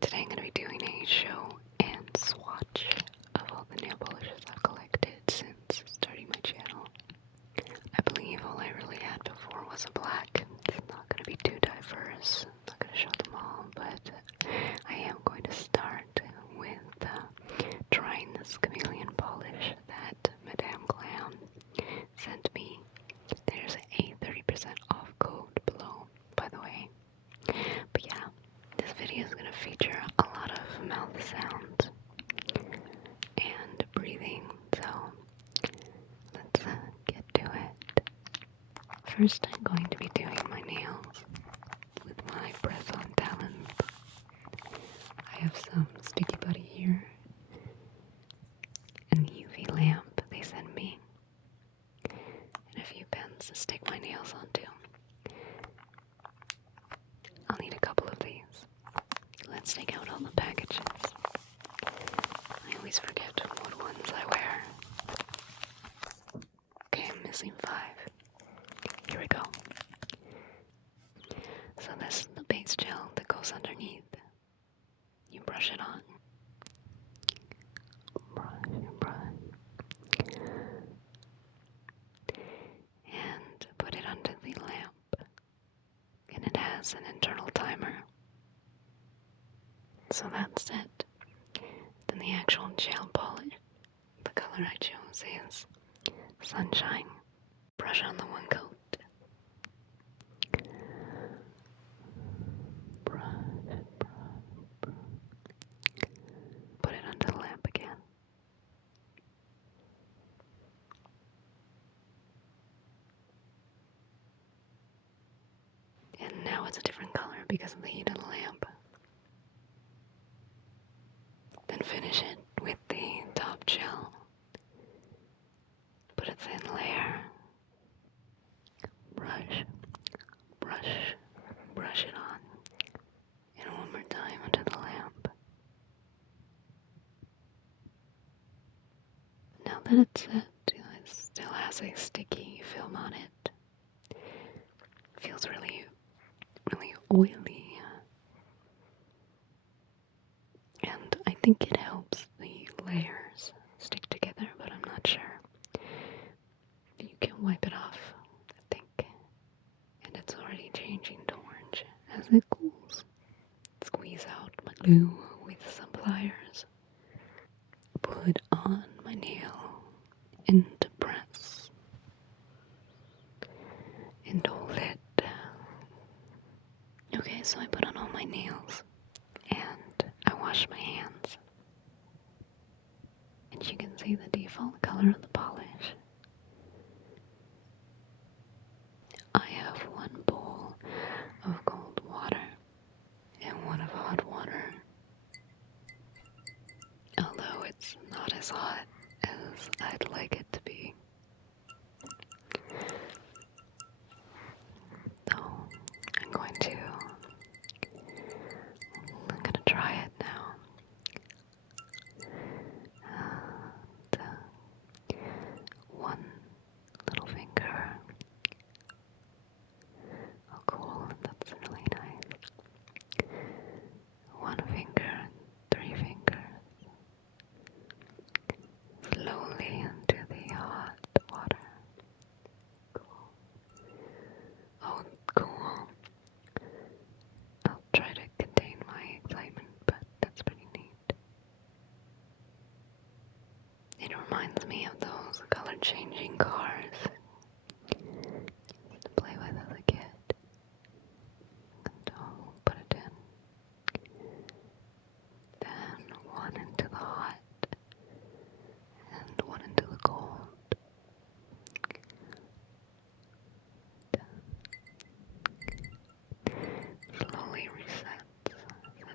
Today I'm going to be doing a show and swatch of all the nail polishes I've collected since starting my channel. I believe all I really had before was a black. It's not going to be too diverse. I'm not going to show them all, but I am going to start with trying this chameleon polish that Madame Glam sent me. There's a 30% off code below, by the way. But yeah, this video is going to feature a lot of mouth sounds and breathing, so let's get to it. First, I'm going to be doing my nails with my press-on talons. I have some sticky putty here and the UV lamp they sent me, and a few pens to stick my nails onto. I'll need a couple of these. Let's take out all the packages. I always forget what ones I wear. Okay, I'm missing 5. Here we go. So this is the base gel that goes underneath. You brush it on. Brush. And put it under the lamp. And it has an internal timer. So that's it. Then the actual gel polish. The color I chose is Sunshine. Brush on the one coat. Brush. Put it under the lamp again. And now it's a different color because of the heat of the lamp. Then finish it with the top gel. Put a thin layer. Brush it on. And one more time under the lamp. Now that it's set, it still has a sticky film on it. It feels really oily. And I think it helps the layers stick together, but I'm not sure. You can wipe it off, I think. And it's already changing to orange as it cools. Squeeze out my glue with some pliers. Put on my nail and press. And hold it. Okay, so I put on all my nails. And I wash my hands. And you can see the default color of the polish. I have one bowl of cold water and one of hot water. Although it's not as hot as I'd like it to be. So I'm going to try it now. One little finger. Oh, cool. That's really nice. One finger, 3 fingers. Slowly into the hot water. Cool. Oh, cool. I'll try to contain my excitement, but that's pretty neat. It reminds me of those color-changing cars to play with as a kid. And I'll put it in. Then one into the hot, and one into the cold. Slowly resets as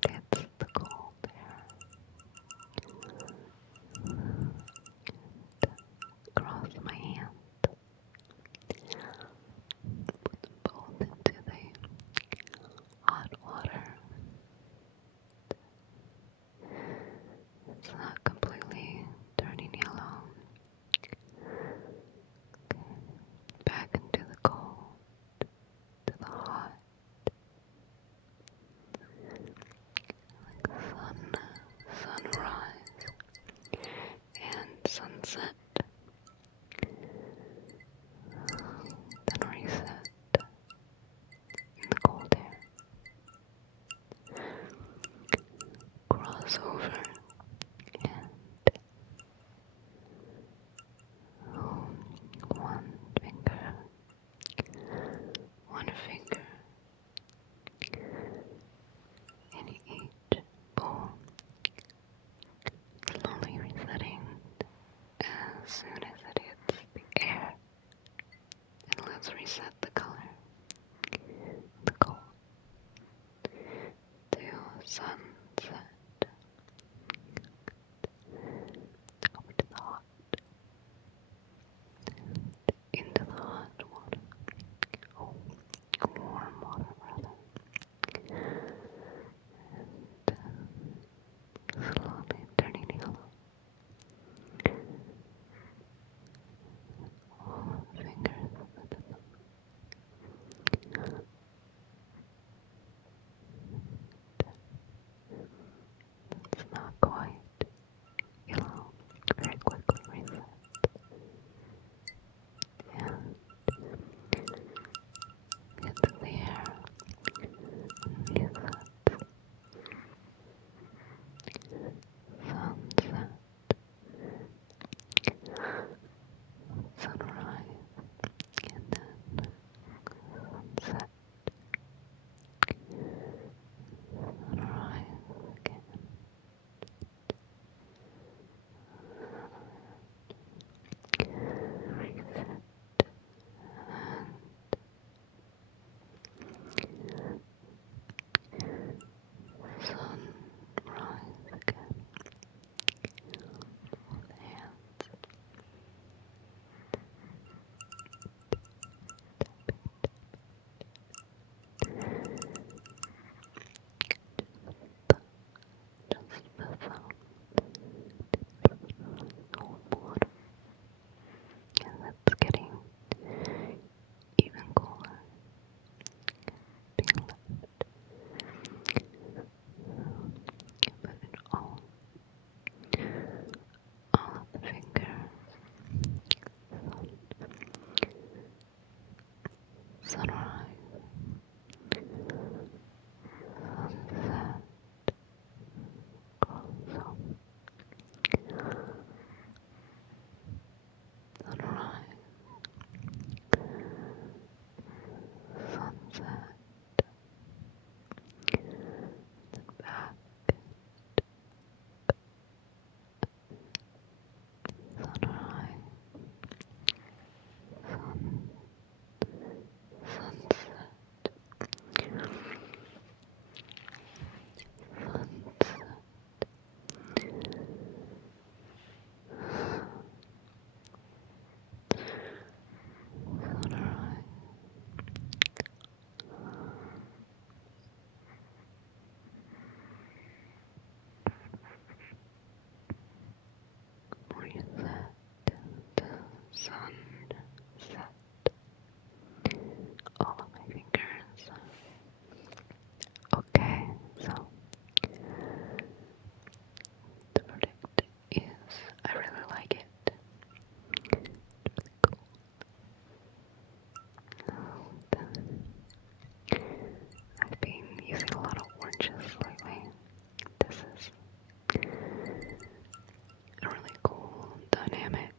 it hits the cold air. Across my hand. goes over and one finger, in each bowl, slowly resetting as soon as it hits the air. And let's reset the color, the gold, to sunset, over to the hot, into the hot water, warm water rather, and slowly turning yellow. All the fingers it's not quite yellow, very quickly reset. And into the air, reset, sunset, sunrise, and then sunset, sunrise again. Reset and sunrise again. With the hands just the sound of water, and that's getting even cooler. Being left, but in all of the fingers, sunrise, sunset, also sunrise, sunset, back, sunrise, sunset, sunrise, reset, the sun set, all of my fingers. Okay, so the verdict is I really like it. I've been using a lot of oranges lately. This is a really cool dynamic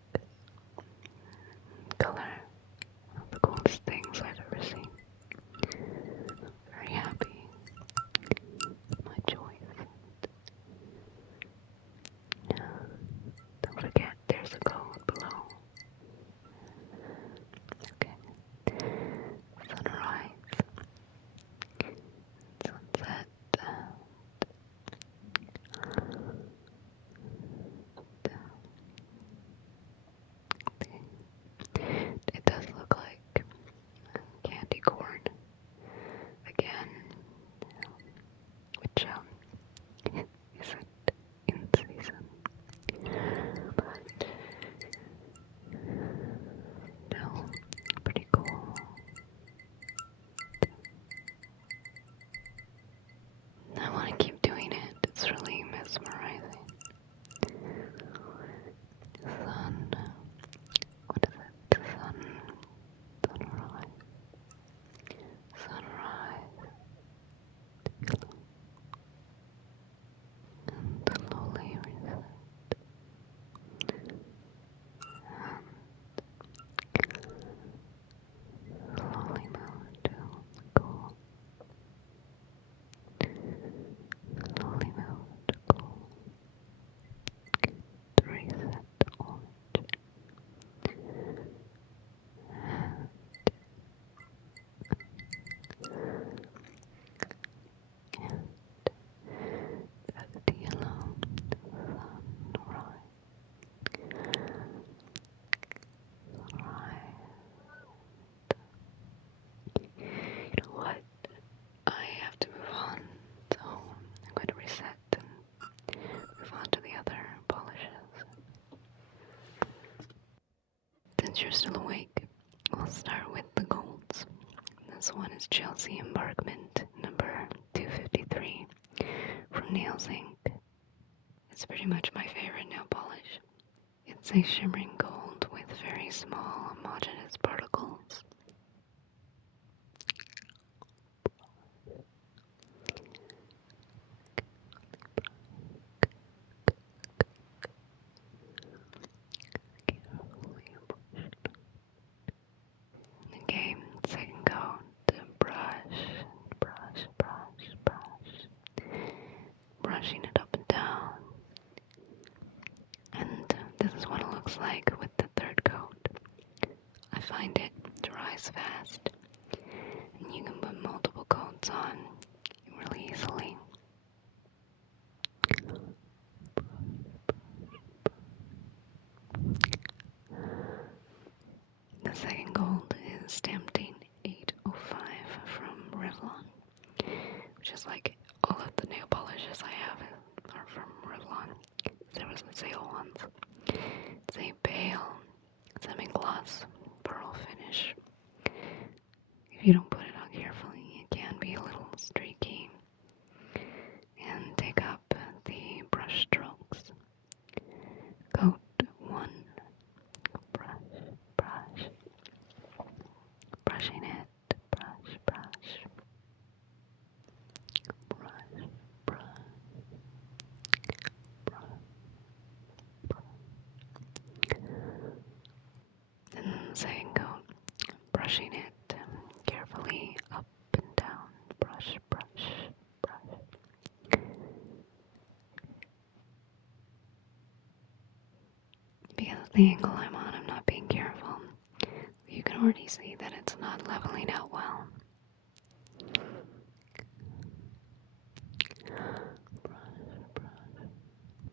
you're still awake, we'll start with the golds. This one is Chelsea Embarkment number 253 from Nails Inc. It's pretty much my favorite nail polish. It's a shimmering gold with very small homogeneous particles. Okay, second coat, brush, brushing it up and down. And this is what it looks like with the third coat. I find it dries fast, and you can put multiple coats on really easily. The second gold is Stamping 805 from Revlon, which is like all of the nail polishes I have are from Revlon. There was the sale ones. It's a pale semi-gloss pearl finish. If you don't put it on carefully, it can be a little streaky and take up the brush strokes. Coat 1, brushing it, brush. And then the second coat, brushing it carefully up and down, brush. Because of the angle I'm on, I'm not being careful. You can already see that it's not leveling out well.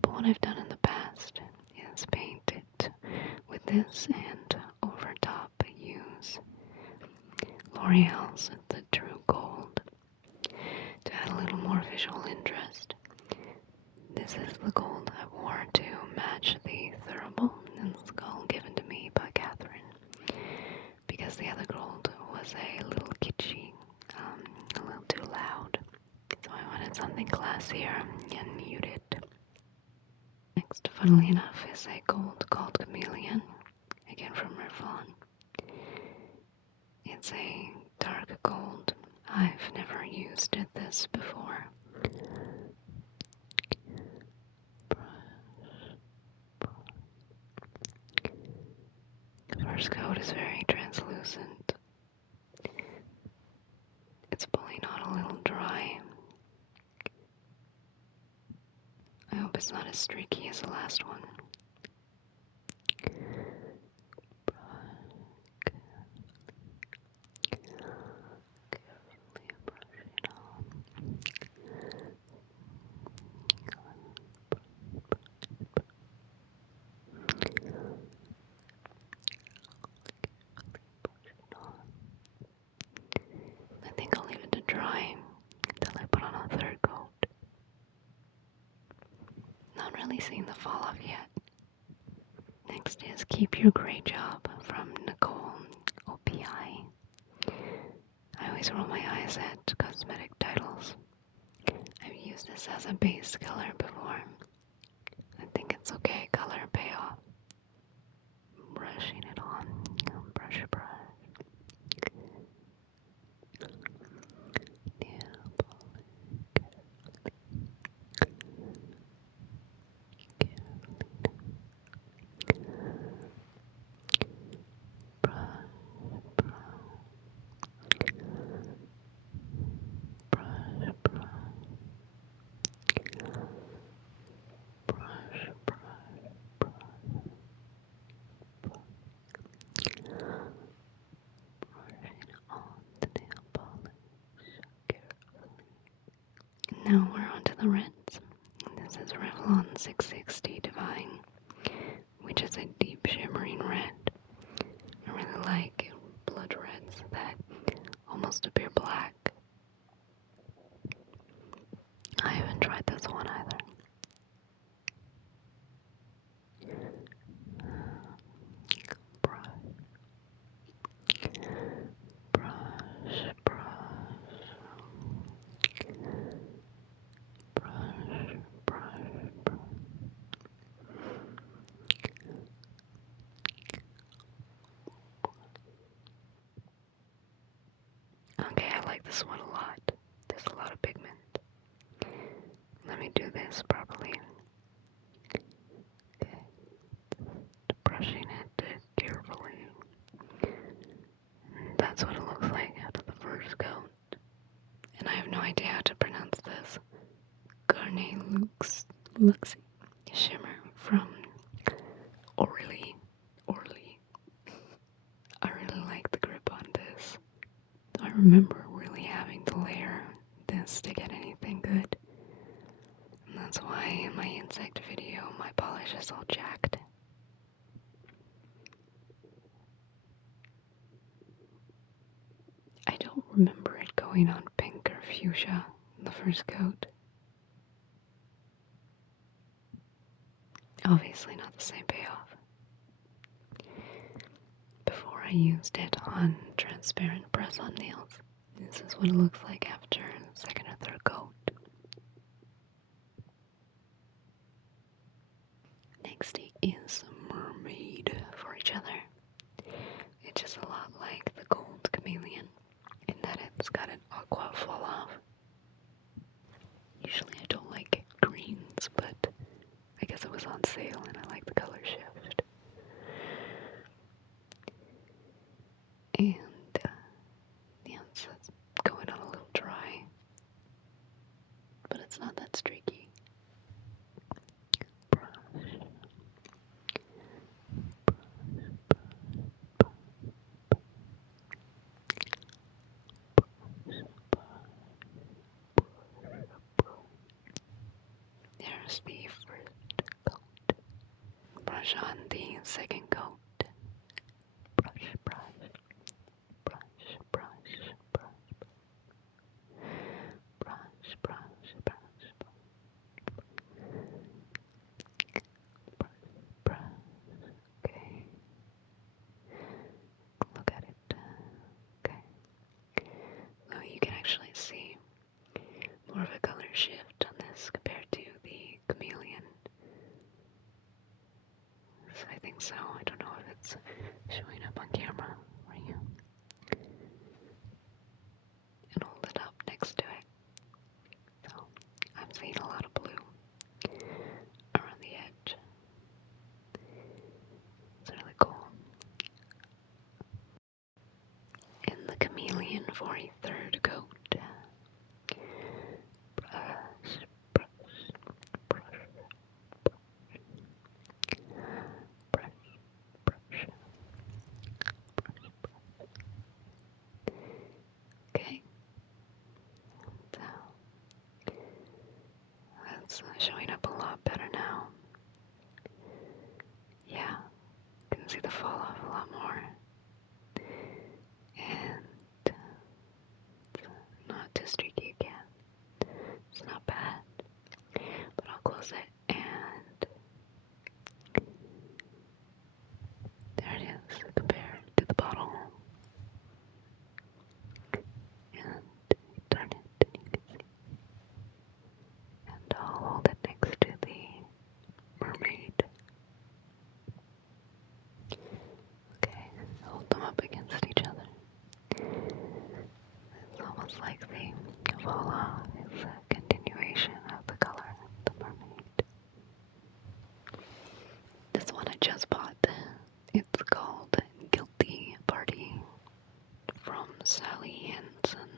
But what I've done in the past is paint it with this and over top use L'Oreal's The True Gold to add a little more visual interest. This is the gold I wore to match the thurible and skull given to me by Catherine, because the other gold was a little kitschy, a little too loud, so I wanted something classier and muted. Next, funnily enough, is a gold called Chameleon, again from Revlon. It's a dark gold. I've never used this before. The first coat is very translucent. It's pulling on a little dry. I hope it's not as streaky as the last one. I think I'll leave it to dry until I put on a third coat. Not really seeing the fall off yet. Next is Keep Your Gray Job from Nicole OPI. I always roll my eyes at cosmetic titles. I've used this as a base color before. I think it's okay color payoff. Brushing it on. Brush. Now we're on to the reds. This is Revlon 660 Divine, which is a deep shimmering red. I really like blood reds that almost appear black. I haven't tried this one either. Brush. sweat a lot. There's a lot of pigment. Let me do this properly. Okay. Brushing it carefully. That's what it looks like after the first coat. And I have no idea how to pronounce this. Garnet Luxie Shimmer from Orly. I really like the grip on this. I remember really having to layer this to get anything good. And that's why in my insect video, my polish is all jacked. I don't remember it going on pink or fuchsia in the first coat. Obviously not the same payoff. Before I used it on transparent press-on nails. This is what it looks like after the second or third coat. Next is Mermaid for each other. It's just a lot like the Gold Chameleon in that it's got an aqua fall off. Usually I don't like greens, but I guess it was on sale and I like the color shift. And yeah, it's going on a little dry, but it's not that streaky. There's the first coat. Brush on the second coat. Brush, brush, brush, brush, brush, brush, brush, brush, brush. Okay. Look at it. Okay. So you can actually see more of a color shift on this compared to the Chameleon. So I think so. I don't know if it's showing up on camera for you. And hold it up next to it. So I'm seeing a lot of blue around the edge. It's really cool. In the Chameleon for a third coat. Brush, brush, brush, brush, brush, brush, brush. Okay. So that's showing up a lot better now. Yeah, you can see the fall off a lot more. And it's not too streaky again. It's not bad. But I'll close it and there it is compared to the bottle. And turn it and you can see. And I'll hold it next to the mermaid. Okay, hold them up against each other. It's almost like the fall off is a continuation of the color of the mermaid. This one I just bought. It's called Guilty Party from Sally Hansen.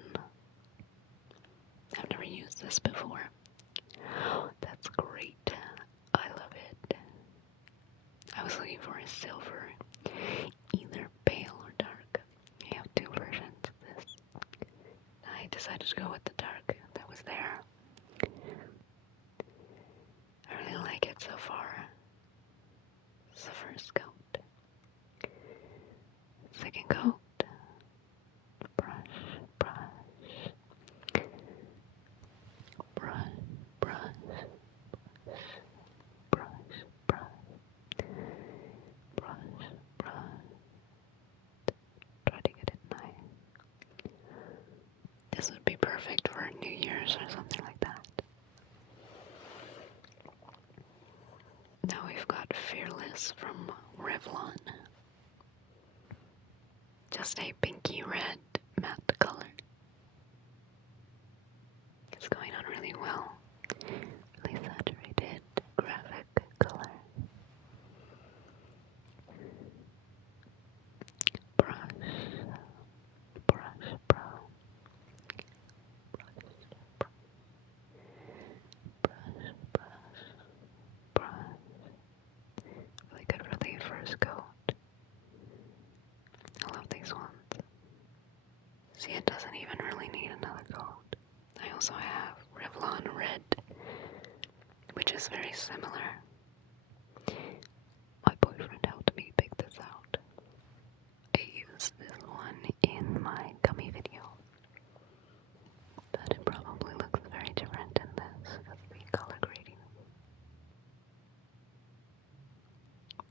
I've never used this before. Oh, that's great. I love it. I was looking for a silver, either pale or dark. I have two versions of this. I decided to go with the dark that was there. I really like it so far. It's the first coat. Second coat. Brush, brush. Brush, brush. Brush, brush. Brush, brush. Try to get it nice. This would be perfect for New Year's or something like that. Now we've got Fearless from Revlon. Just a pinky red matte color. See, it doesn't even really need another coat. I also have Revlon Red, which is very similar. My boyfriend helped me pick this out. I used this one in my gummy video, but it probably looks very different in this because of the color grading.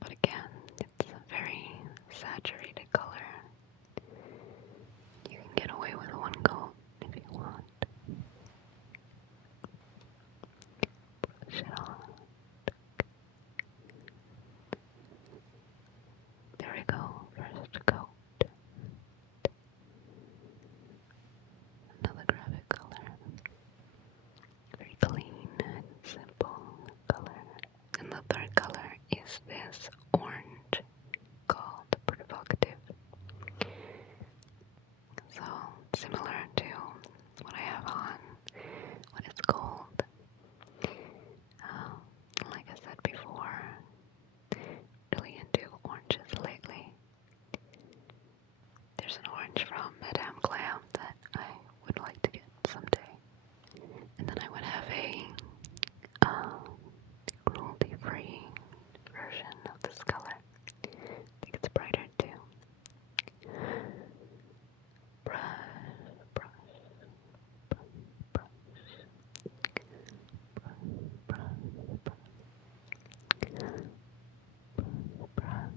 But again, it's a very saturated color. You can get away with one coat if you want. Brush it on. There we go, first coat. Another graphic color. Very clean and simple color. And the third color is this orange called Provocative. So similar to what I have on, what it's called. Like I said before, really into oranges lately. There's an orange from Madame Glam that I would like to get someday. And then I would have a cruelty-free version of this color. I think it's brighter too. Brush, brush, brush, brush, brush, brush, brush.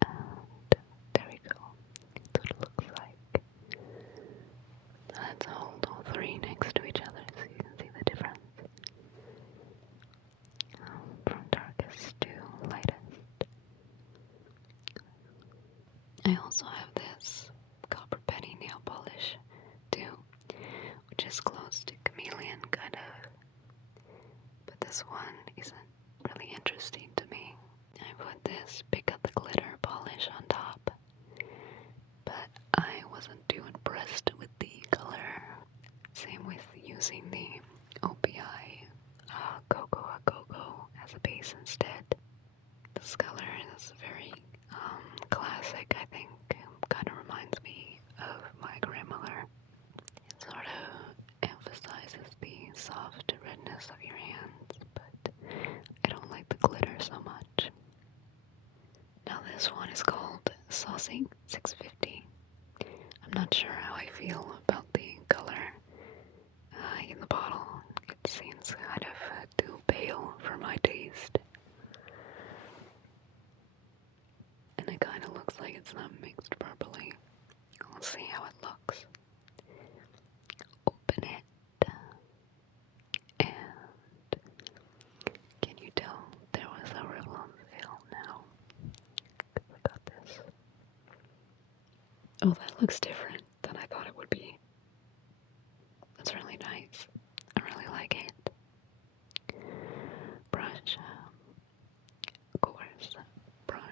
And there we go. That's what it looks like. Let's hold all three next to each other so you can see the difference. From darkest to lightest. I also have this copper penny nail polish too, which is close to chameleon kind of, but this one isn't really interesting to me. I put this pick up the glitter polish on top, but I wasn't too impressed with the color. Same with using the OPI Cocoa as a base instead. This color is very classic, I think. Kind of reminds me of my grandmother. It sort of emphasizes the soft redness of your hands, but I don't like the glitter so much. Now this one is called Saucy 650. I'm not sure how I feel about the color in the bottle. It seems kind of too pale for my taste. And it kind of looks like it's not mixed properly. Let's see how it looks. Open it. And can you tell there was a Revlon film now? I got this. Oh, that looks different than I thought it would be. That's really nice. I really like it. Brush. Of course. Brush.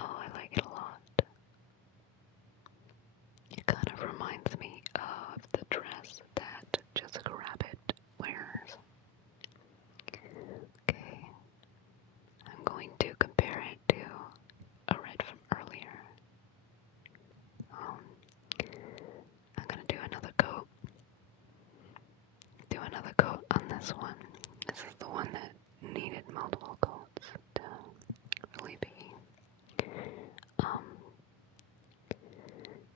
Oh, I like it a lot. It kind of reminds me of the dress that Jessica Rabbit wears. Okay. I'm going to compare it to a red from earlier. I'm gonna do another coat. Do another coat on this one. This is the one that needed multiple coats to really be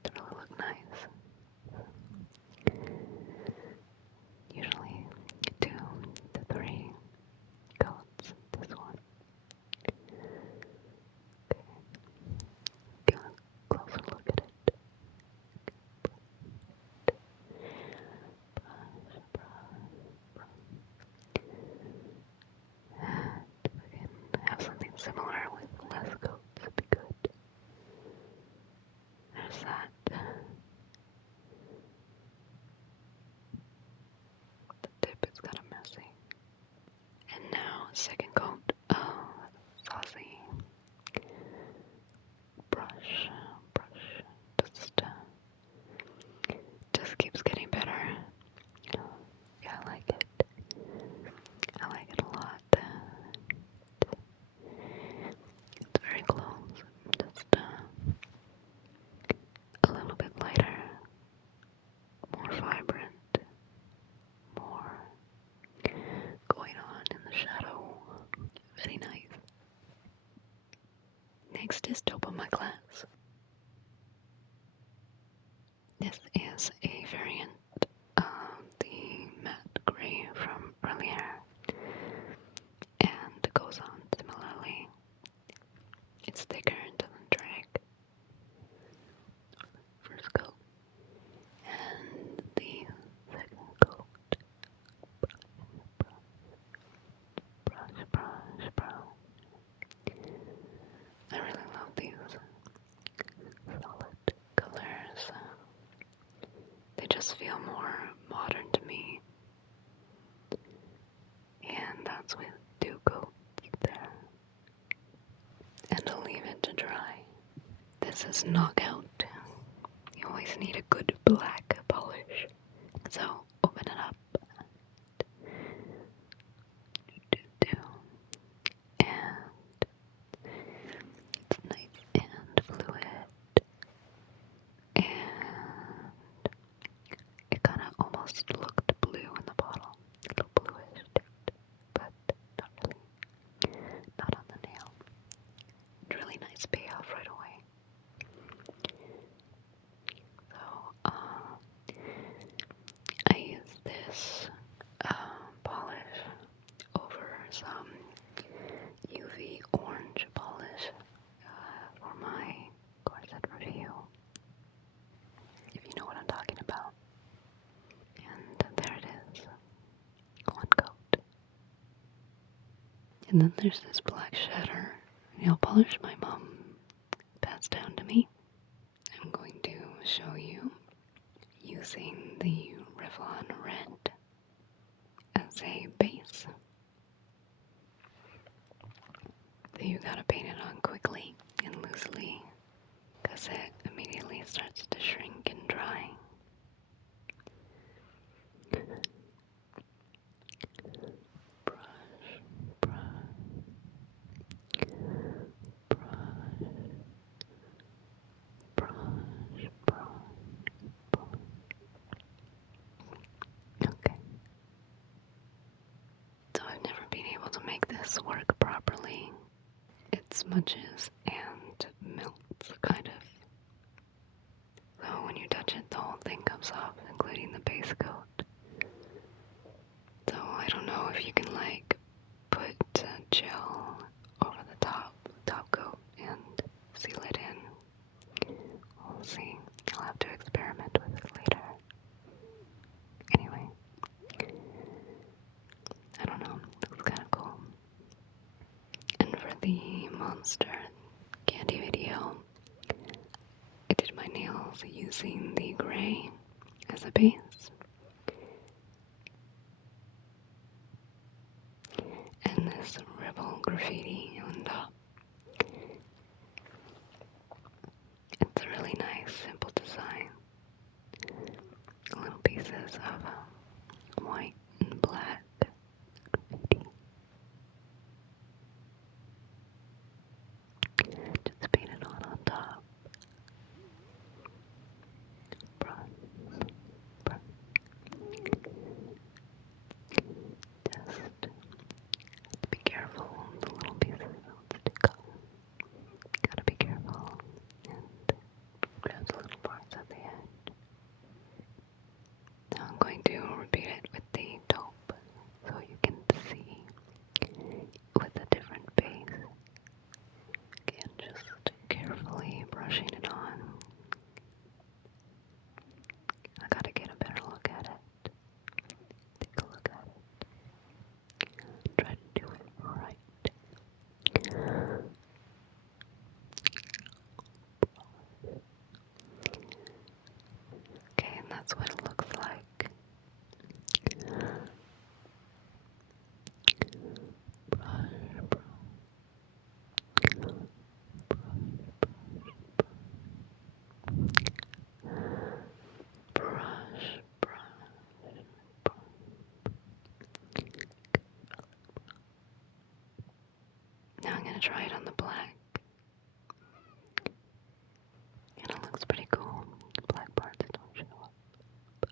to really look nice. Usually 2 to 3 coats. This one. Okay. Get a closer look at it. And we can have something similar with less coats would be good. There's that. The tip is kind of messy. And now, second coat of Saucy. Brush. Just keeps getting better. Yeah, I like it. of my class. This is a variant of the matte gray from earlier, and it goes on similarly. It's thicker and doesn't drag. First coat, and the second coat. Brush. I really love these solid colors. They just feel more modern to me. And that's with 2 coats there. And I'll leave it to dry. This is knockout. You always need a good black polish. So open it up. And it's nice and fluid. And it kind of almost looked blue in the bottle. A little bluish, but not really. Not on the nail. Really nice payoff right away. So, I use this polish over some UV orange polish for my corset review, if you know what I'm talking about. And there it is, 1 coat. And then there's this black shatter nail polish my mom passed down to me. I'm going to show you using the Revlon Red as a base. So you gotta paint it on quickly and loosely, because it immediately starts to shrink and dry. Okay. So I've never been able to make this work properly. It smudges and melts, kind of. So when you touch it, the whole thing comes off, including the base coat. So I don't know if you can like put gel over the top coat and seal it in. We'll see. I'll have to experiment with it later. Anyway, I don't know. Looks kind of cool. And for the Monster Candy video, I did my nails using the gray as a base. And this Rebel graffiti on top. It's a really nice, simple design. Little pieces of white and black graffiti. Just paint it on top. Brush. Just be careful, the little pieces don't stick up. Gotta be careful and grab the little parts at the end. Now I'm going to repeat it with the taupe so you can see with a different base. Again, just carefully brushing it on. I gotta get a better look at it. Take a look at it. Try to do it right. Okay, and that's what it looks like. Now I'm going to try it on the black. And it looks pretty cool. Black parts don't show up. But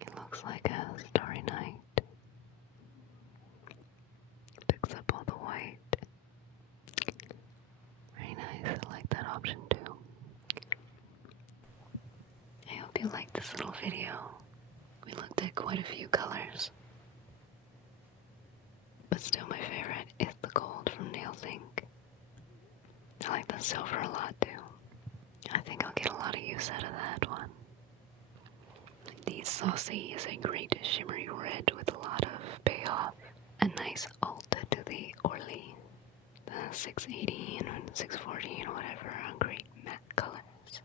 it looks like a starry night. Picks up all the white. Very nice. video, we looked at quite a few colors. But still my favorite is the gold from Nails Inc. I like the silver a lot too. I think I'll get a lot of use out of that one. The Saucy is a great shimmery red with a lot of payoff. A nice alt to the Orly. The 680 and 640 and whatever are great matte colors.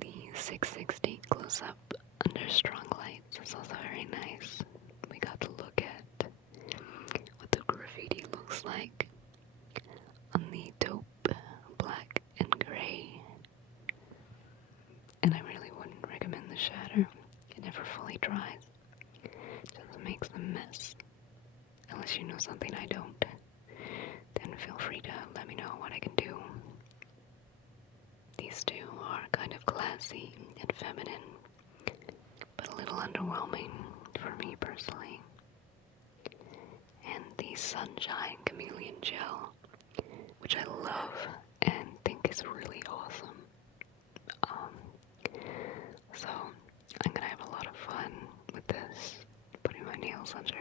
The 660 close up under strong lights is also very nice. We got to look at what the graffiti looks like on the taupe, black and gray. And I really wouldn't recommend the shatter. It never fully dries. It just makes a mess. Unless you know something I don't, then feel free to let me know what I can do. These two are kind of classy and feminine, but a little underwhelming for me personally. And the Sunshine Chameleon Gel, which I love and think is really awesome. So I'm gonna have a lot of fun with this, putting my nails under